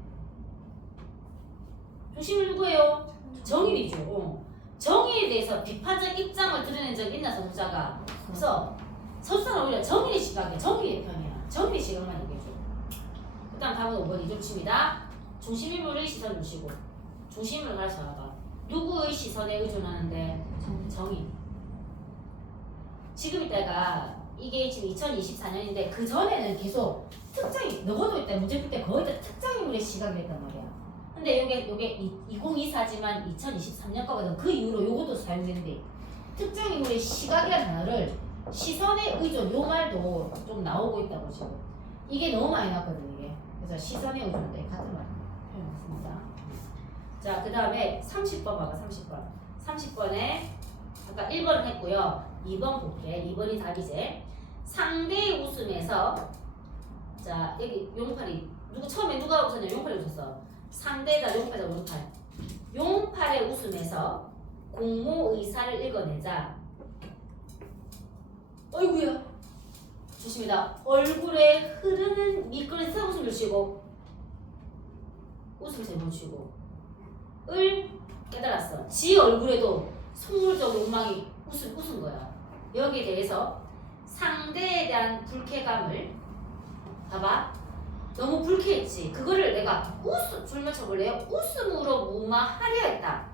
중심인물 누구예요? 정일이죠. 정일에 대해서 비판적 입장을 드러낸 적이 있나 서술자가? 없어. 서술자는 오히려 정일의 시각에 정일의 편이야. 정일의 시각만 얘기해줘. 그 다음 다음은 5번 이중치입니다. 중심인물의 시선을 주시고 중심을 가르쳐봐. 누구의 시선에 의존하는데? 정의. 지금 이때가 이게 지금 2024년인데 그 전에는 계속 특정인 너도 이때 문제 풀 때 거의 다 특정인물의 시각이 됐단 말이야. 근데 요게 2024지만 2023년 거거든. 그 이후로 요것도 사용되는데 특정인물의 시각이라는 단어를 시선에 의존 요 말도 좀 나오고 있다고 지금. 이게 너무 많이 나왔거든 이게. 그래서 시선에 의존돼 같은 말 표현했습니다. 자, 그 다음에 30번 봐봐. 30번에 아까 1번은 했고요. 2번 볼게. 2번이 답이지. 상대의 웃음에서 자 여기 용팔이 처음에 누가 웃었냐? 용팔이 웃었어. 상대가 용팔이다. 용팔의 웃음에서 공모 의사를 읽어내자. 어이구야. 조심이다. 얼굴에 흐르는 미끄러운 웃음을 쉬고 웃음을 제못 쉬고 을 깨달았어. 지 얼굴에도 속물적 욕망이 웃은 거야. 여기에 대해서 상대에 대한 불쾌감을 봐봐. 너무 불쾌했지. 그거를 내가 줄여 쳐볼래요? 웃음으로 무마하려 했다.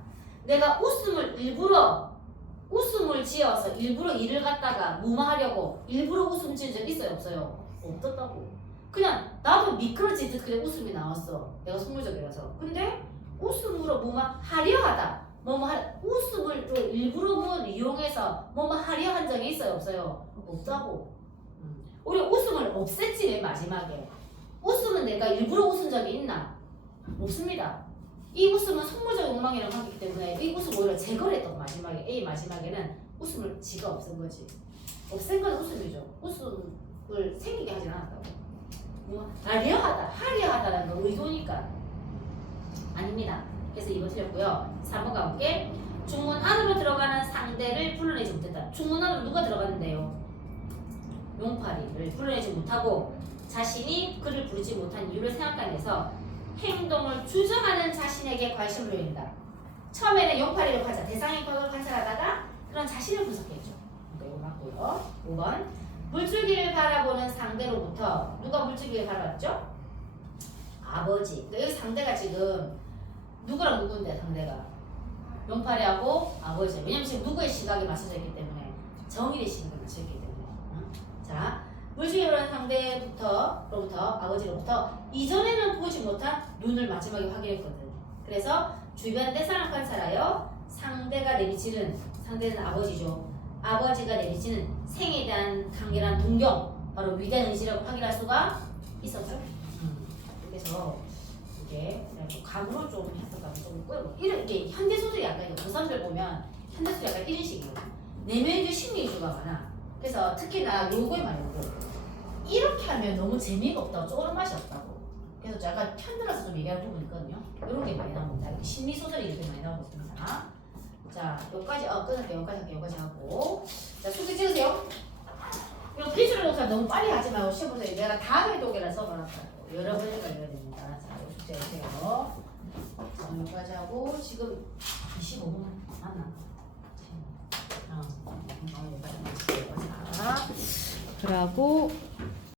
내가 웃음을 지어서 일부러 일을 갖다가 무마하려고 일부러 웃음 지은 적 있어요? 없어요? 없었다고. 그냥 나도 미끄러지듯 그냥 웃음이 나왔어. 내가 속물적이라서. 근데 웃음으로 무마하려 하다. 웃음을 또 일부러 이용해서 하려 한 적이 있어요? 없어요? 없다고. 우리 웃음을 없앴지 맨 마지막에. 웃음은 내가 일부러 웃은 적이 있나? 없습니다. 이 웃음은 속물적 욕망이랑 하기 때문에 이 웃음 오히려 제거를 했던 마지막에 A 마지막에는 웃음을 지가 없앤 거지. 없앤 건 웃음이죠. 웃음을 생기게 하진 않았다고. 하려 하다라는 건 의도니까 아닙니다. 그래서 2번 틀렸고요. 3번 가볼게. 중문 안으로 들어가는 상대를 불러내지 못했다. 중문 안으로 누가 들어갔는데요? 용팔이를 불러내지 못하고 자신이 그를 부르지 못한 이유를 생각해내서 행동을 주저하는 자신에게 관심을 보인다. 처음에는 용팔이를 대상의 걸 관찰하다가 그런 자신을 분석했죠. 이거 맞고요. 5번 물줄기를 바라보는 상대로부터 누가 물줄기를 바라봤죠? 아버지. 그러니까 여기 상대가 지금 누구랑 누구인데 상대가 용팔이하고 아버지. 왜냐면 지금 누구의 시각에 맞춰져 있기 때문에 정일의 시각에 맞춰져 있기 때문에. 자, 물줄기를 바라는 상대로부터 아버지로부터 이전에는 보지 못한 눈을 마지막에 확인했거든. 그래서 주변 대상을 관찰하여 상대는 아버지죠. 아버지가 내비치는 생에 대한 강렬한 동경, 바로 위대한 의지라고 확인할 수가 있었죠. 그래서 이게 감으로 좀 해석하면 좀 있고요. 이렇게 현대소설이 약간 그 사람들 보면 현대소설이 약간 이런 식이에요. 내면의 심리주가 많아. 그래서 특히나 요거에 말고 이렇게 하면 너무 재미가 없다고 쪼그란 맛이 없다고. 그래서 약간 편들어서 좀 얘기하는 부분이 있거든요. 이런 게 많이 나옵니다. 심리소설이 이렇게 많이 나오고 있습니다. 자, 자, 여기까지 끊을게. 여기까지 하고. 자, 숙제 찍으세요. 이거 기술의 동사 너무 빨리 하지 말고 시험보세요. 내가 다음에 독일라서 말았다고. 여러 번째 걸려야 됩니다. 자, 이 숙제 해주세요. 자, 여기까지 하고 지금 25분 맞나? 여기까지 마치고요. 자, 그러고